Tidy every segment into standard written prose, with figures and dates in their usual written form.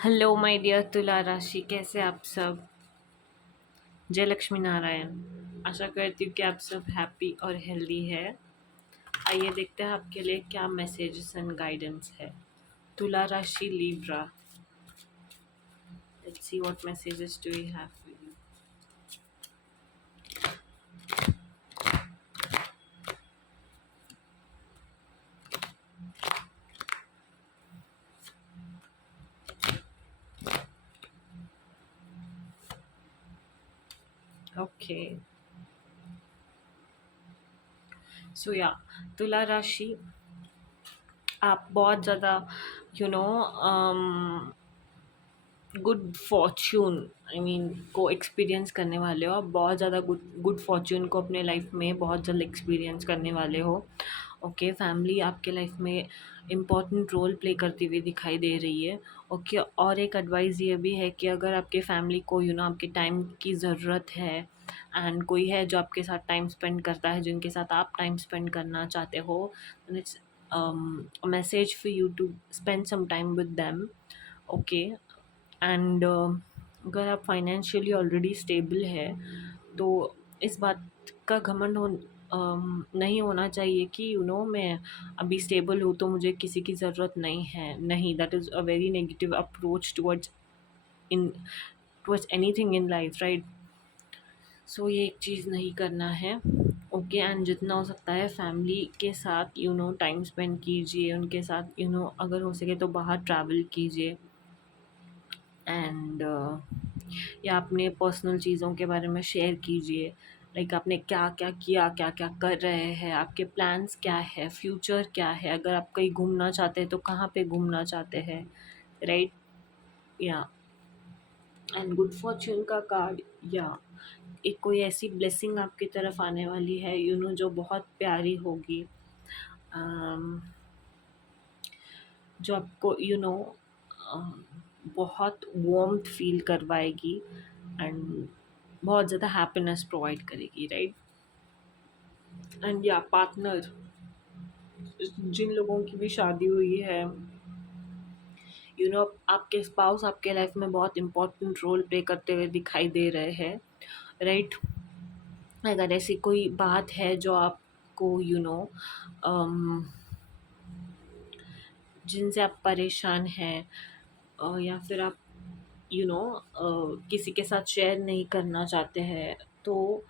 Hello my dear तुला राशि, कैसे आप सब। जय लक्ष्मी नारायण। आशा करती हूँ कि आप सब हैप्पी और हेल्दी है। आइए देखते हैं आपके लिए क्या मैसेजेस एंड गाइडेंस है। तुला राशि Libra, let's see what messages do you have for you. Okay, so या तुला राशि, आप बहुत ज़्यादा यू नो गुड फॉर्च्यून को एक्सपीरियंस करने वाले हो। आप बहुत ज़्यादा गुड गुड फॉर्च्यून को अपने लाइफ में बहुत जल्द एक्सपीरियंस करने वाले हो। ओके, फैमिली आपके लाइफ में इम्पॉर्टेंट रोल प्ले करती हुई दिखाई दे रही है। ओके, और एक एडवाइस ये भी है कि अगर आपके फैमिली को आपके टाइम की ज़रूरत है एंड कोई है जो आपके साथ टाइम स्पेंड करता है, जिनके साथ आप टाइम स्पेंड करना चाहते हो, it's message for you to spend some time with them. Okay, and अगर आप फाइनेंशियली ऑलरेडी स्टेबल है तो इस बात का घमंड नहीं होना चाहिए कि मैं अभी स्टेबल हूँ तो मुझे किसी की ज़रूरत नहीं है। नहीं, that is a very negative approach in towards anything in life, right. So ये एक चीज़ नहीं करना है। ओके, एंड जितना हो सकता है फैमिली के साथ टाइम स्पेंड कीजिए, उनके साथ अगर हो सके तो बाहर ट्रैवल कीजिए एंड या अपने पर्सनल चीज़ों के बारे में शेयर कीजिए। लाइक आपने क्या क्या किया, क्या क्या कर रहे हैं, आपके प्लान्स क्या है, फ्यूचर क्या है, अगर आप कहीं घूमना चाहते हैं तो कहाँ पे घूमना चाहते हैं, राइट। या एंड गुड फॉर्च्यून का कार्ड, या एक कोई ऐसी ब्लेसिंग आपकी तरफ आने वाली है जो बहुत प्यारी होगी। um, जो आपको बहुत वार्म्थ फील करवाएगी एंड बहुत ज़्यादा हैप्पीनेस प्रोवाइड करेगी, राइट। एंड या पार्टनर, जिन लोगों की भी शादी हुई है, आपके स्पाउस आपके लाइफ में बहुत इंपॉर्टेंट रोल प्ले करते हुए दिखाई दे रहे हैं, राइट। अगर ऐसी कोई बात है जो आपको जिनसे आप परेशान हैं, या फिर आप किसी के साथ शेयर नहीं करना चाहते हैं, तो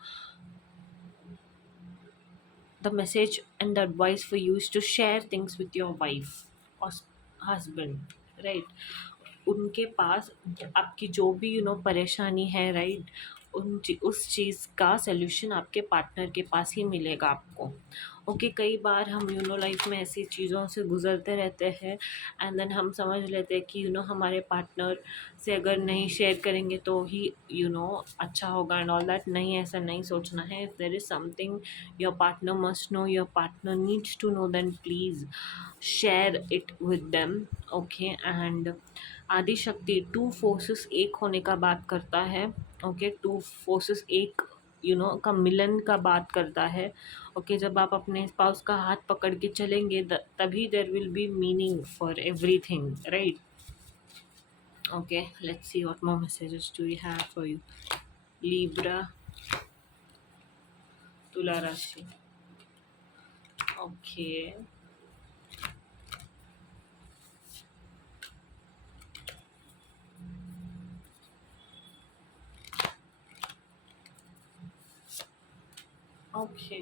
the message and the advice for you is to share things with your wife or husband, right। उनके पास आपकी जो भी परेशानी है, राइट, उस चीज़ का सल्यूशन आपके पार्टनर के पास ही मिलेगा आपको। ओके, कई बार हम लाइफ में ऐसी चीज़ों से गुजरते रहते हैं एंड देन हम समझ लेते हैं कि हमारे पार्टनर से अगर नहीं शेयर करेंगे तो ही अच्छा होगा एंड ऑल दैट। नहीं, ऐसा नहीं सोचना है। If there is something your partner must know, your partner needs to know, then please share it with them. Okay, and Adi Shakti two forces एक होने का बात करता है। ओके, टू फोर्सेस एक का मिलन का बात करता है। ओके, जब आप अपने स्पाउस का हाथ पकड़ के चलेंगे तभी there will be meaning for everything, right. Okay, let's see what more messages do you have for you. Libra, तुला राशि। ओके, ओके,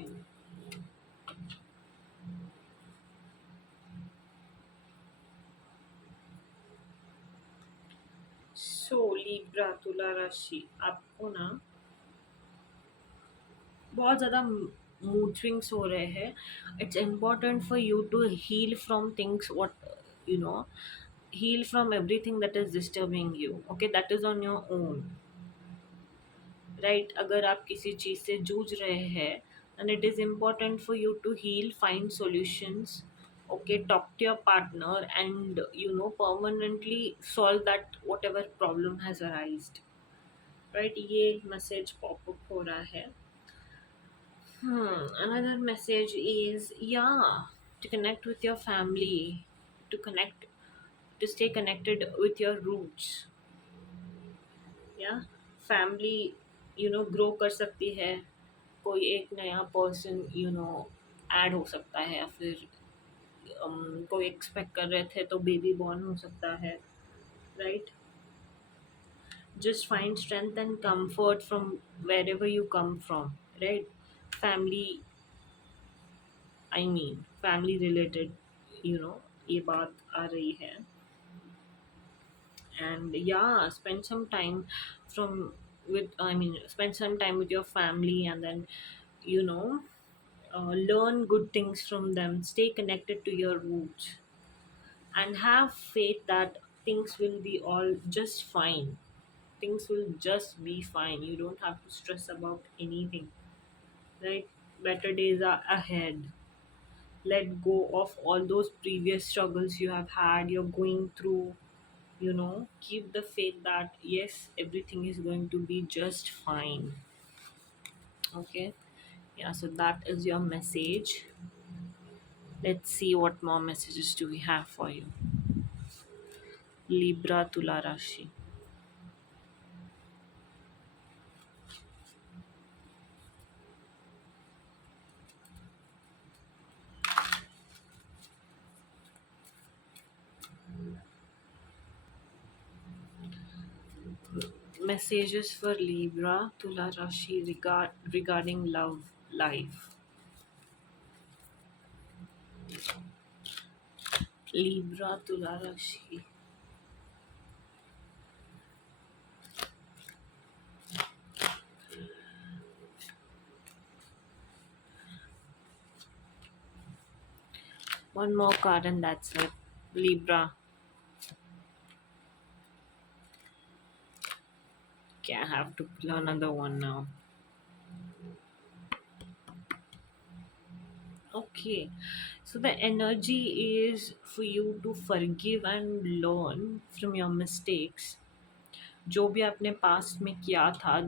सो लिब्रा, तुला राशि, आपको ना बहुत ज़्यादा मूड स्विंग्स हो रहे हैं। It's important for you to heal from things what you know heal from everything that is disturbing you। Okay, that is on your own, right। अगर आप किसी चीज़ से जूझ रहे हैं and it is important for you to heal, find solutions। Okay, talk to your partner and permanently solve that whatever problem has arisen, right। ये message pop up हो रहा है। Another message is, yeah, to connect with your family, to connect to stay connected with your roots. या family grow कर सकती है, कोई एक नया पर्सन ऐड हो सकता है, या फिर कोई एक्सपेक्ट कर रहे थे तो बेबी बॉर्न हो सकता है, right? Just find strength and comfort from wherever you come from, right? Family, I mean family related, ये बात आ रही है. And yeah, spend some time from with I mean spend some time with your family, and then you know learn good things from them, stay connected to your roots, and have faith that things will be all just fine. Things will just be fine. You don't have to stress about anything, right? Better days are ahead. Let go of all those previous struggles you have had, you're going through. Keep the faith that yes, everything is going to be just fine. Okay, yeah, so that is your message. Let's see what more messages do we have for you. Libra Tula Rashi. Messages for Libra Tula Rashi regarding love life. Libra Tula Rashi. One more card and that's it. Libra. Okay, I have to pull another one now. Okay, so the energy is for you to forgive and learn from your mistakes. जो भी आपने पास्ट में किया था,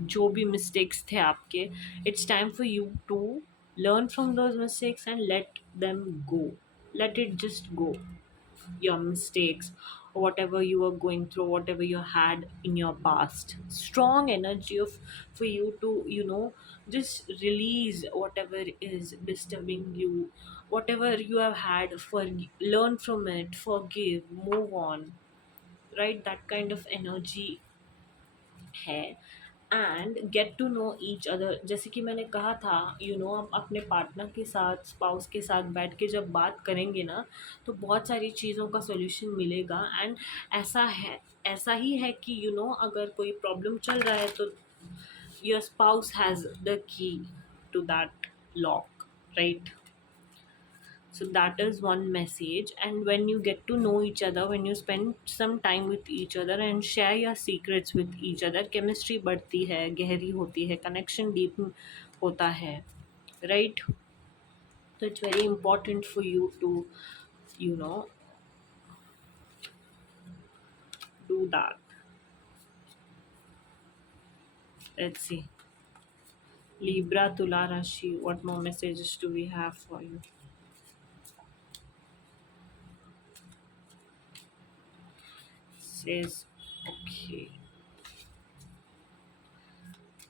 जो भी mistakes थे आपके, it's time for you to learn from those mistakes and let them go. Let it just go. Your mistakes, or whatever you were going through, whatever you had in your past. Strong energy of for you to just release whatever is disturbing you, whatever you have had. For learn from it, forgive, move on, right? That kind of energy है. And get to know each other. जैसे कि मैंने कहा था, आप अपने पार्टनर के साथ, स्पाउस के साथ बैठ के जब बात करेंगे ना, तो बहुत सारी चीज़ों का सोल्यूशन मिलेगा. एंड ऐसा ही है कि अगर कोई प्रॉब्लम चल रहा है तो your spouse has the key to that lock, right? So that is one message. And when you get to know each other, when you spend some time with each other and share your secrets with each other, chemistry बढ़ती है, गहरी होती है, connection deep होता है, right? So it's very important for you to you know do that. Let's see. Libra Tula Rashi, what more messages do we have for you? Says okay.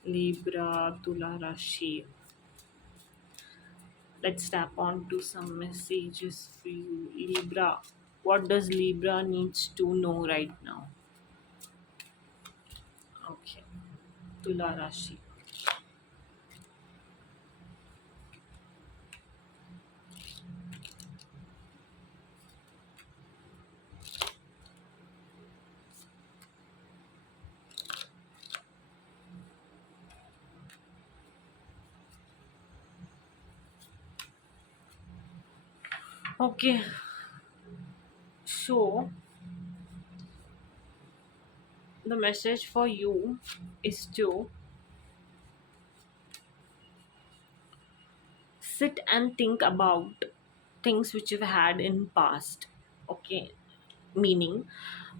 Libra Tula Rashi. Let's tap on to some messages for you. Libra. What does Libra needs to know right now? Okay. Tula Rashi. Okay. So the message for you is to sit and think about things which you've had in past. Okay. Meaning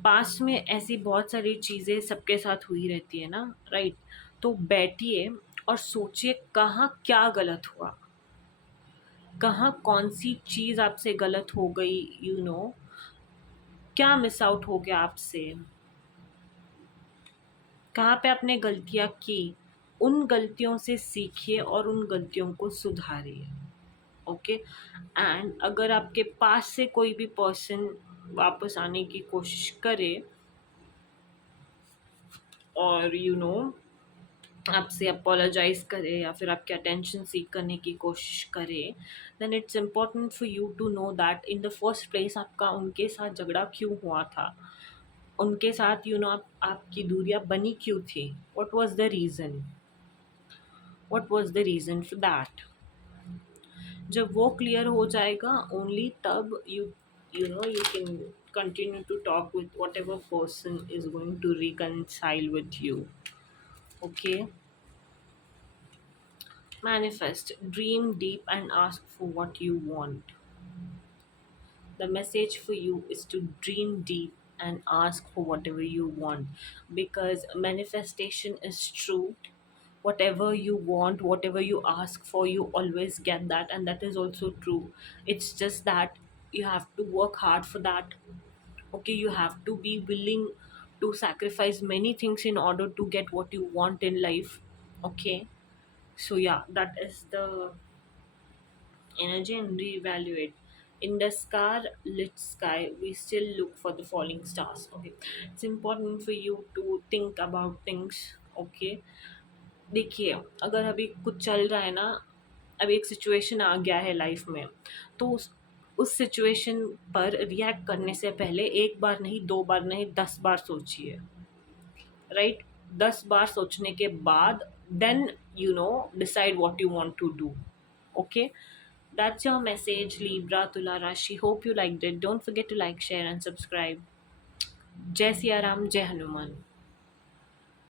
past में ऐसी बहुत सारी चीज़ें सबके साथ हुई रहती है ना, राइट? तो बैठिए और सोचिए कहाँ क्या गलत हुआ, कहाँ कौन सी चीज़ आपसे गलत हो गई, क्या मिस आउट हो गया आपसे, कहाँ पे आपने गलतियाँ की, उन गलतियों से सीखिए और उन गलतियों को सुधारिए। ओके। एंड अगर आपके पास से कोई भी पर्सन वापस आने की कोशिश करे और आपसे अपोलोजाइज करे या फिर आपके अटेंशन सीख करने की कोशिश करे, then it's important for you to know that in the first place आपका उनके साथ झगड़ा क्यों हुआ था, उनके साथ आपकी दूरियां बनी क्यों थी, what was the reason for that. जब वो क्लियर हो जाएगा ओनली तब you can continue to talk with whatever person is going to reconcile with you. Okay. Manifest, dream deep, and ask for what you want. The message for you is to dream deep and ask for whatever you want, because manifestation is true. Whatever you want, whatever you ask for, you always get that, and that is also true. It's just that you have to work hard for that. Okay, you have to be willing to sacrifice many things in order to get what you want in life. Okay, so yeah, that is the energy. And reevaluate. In the scar lit sky, we still look for the falling stars. Okay, it's important for you to think about things. Okay, देखिए, अगर अभी कुछ चल रहा है ना, अभी एक सिचुएशन आ गया है लाइफ में, तो उस सिचुएशन पर रिएक्ट करने से पहले एक बार नहीं, दो बार नहीं, 10 बार सोचिए। राइट, 10 बार सोचने के बाद then decide what you want to do. Okay, that's your message, Libra, Tula Rashi. Hope you liked it. Don't forget to like, share, and subscribe. Jai Siya Ram, Jai Hanuman.